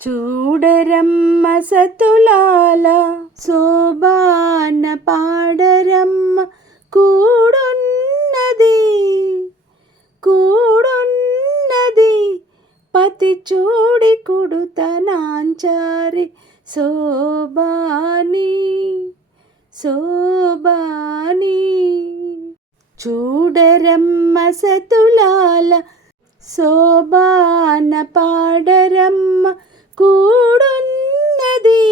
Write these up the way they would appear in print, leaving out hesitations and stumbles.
చూడరమ్మ సతులాల శోభాన పాడరమ్మ కూడున్నది పతి చూడి కుడుతనాంచారి శోభాని చూడరమ్మ సతులాల శోభాన పాడరమ్మ కూడున్నది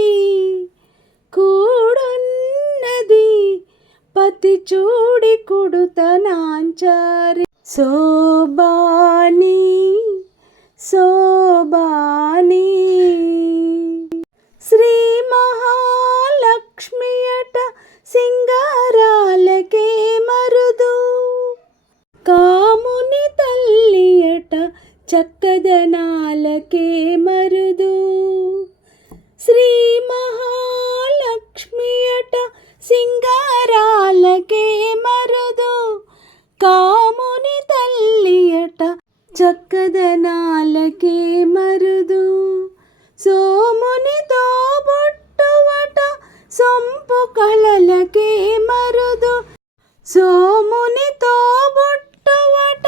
పతి చూడి కుడుతనాంచారి శోభాని శ్రీ మహాలక్ష్మియట సింగారాలకే మరుదు కాముని తల్లియట చక్కదనాలకే మరుదు శ్రీ మహాలక్ష్మియట సింగారాలకే మరుదు కాముని తల్లియట చక్కదనాలకే మరుదు సోమునితో బొట్టువట సొంపు కళలకే మరుదు సోమునితో బొట్టువట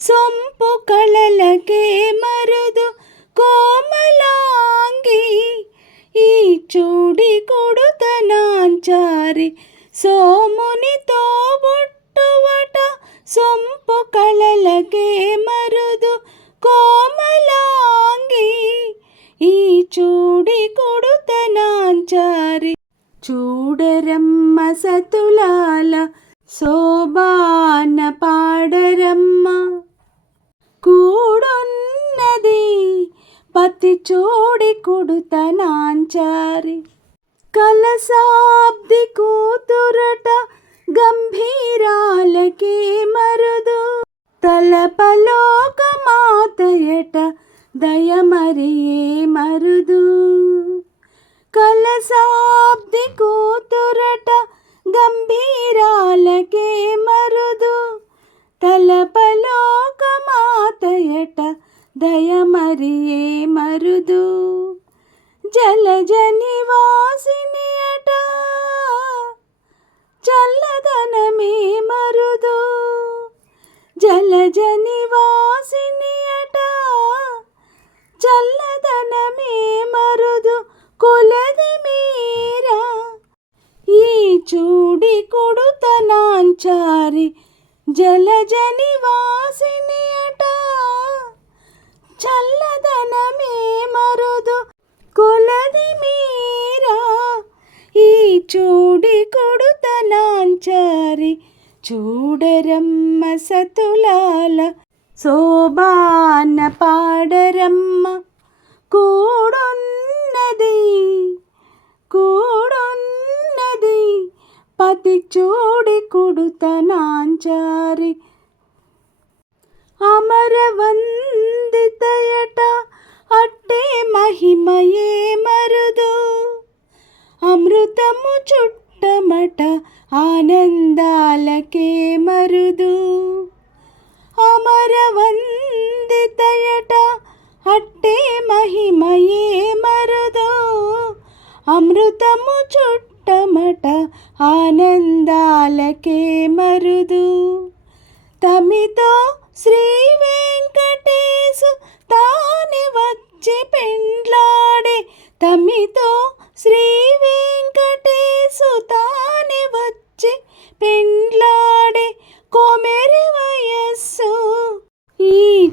సొంపు కళలకే మరుదు కోమలాంగి ఈ చూడి కొడుతనాంచారి సోమునితో బొట్టువట సొంపు కళలకే మరుదు కోమలాంగి ఈ చూడి కొడుతనాంచారి చూడరమ్మ సతులాల శోభాన పాడరమ్మ కూడున్నది పతి చూడి కుడుతనాంచారి కలసాబ్ది కూతురట గంభీరాలకే మరుదు తలపలోక మాతయట దయమరియే మరుదు కలసాబ్ది కూతురట గంభీరాలకే మరుదు తలపలోక మాతయట దయమరియే మరుదు జలజ నివాసిని అట చల్లదనమే మరుదు జలజ నివాసిని అట చల్లదనమే మరుదు కొలది మీరా ఈ చూడి కొడుతనాంచారి జలజ నివాసిని అట చల్లదనమే మరుదు కొలది మీరా ఈ చూడి కొడుతనాంచారి చూడరమ్మ సతులాల శోభాన పాడరమ్మ కూడున్నది పతి చూడి కుడుతనాంచారి అమరవందితయట అట్టే మహిమయే మరుదు అమృతము చుట్టమట ఆనందాలకే మరుదు అమరవందితయట అట్టే మహిమయే మరుదు అమృతము చుట్టమట ఆనందాలకే మరుదు తమితో శ్రీ వెంకటేశు తాని వచ్చి పెండ్లాడే తమితో శ్రీ వెంకటేశు తాని వచ్చి పెండ్లాడే కోమెరి వయస్సు ఈ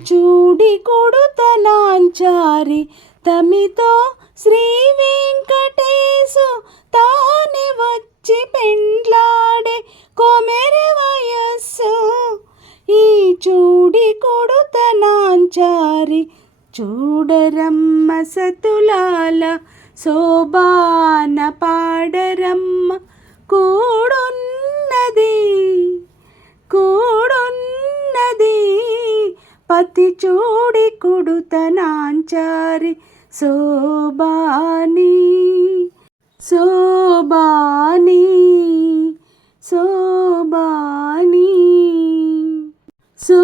చూడి కొడుతనాంచారి తమితో శ్రీ వెంకటేశు తాని వచ్చి పెండ్లాడే కోమెరి వయస్సు ఈ చూడి కొడుతనాంచారి చూడరమ్మ సతులాల శోభాన పాడరమ్మ కూడున్నది పతి చూడి కుడుతనాంచారి శోభాని సో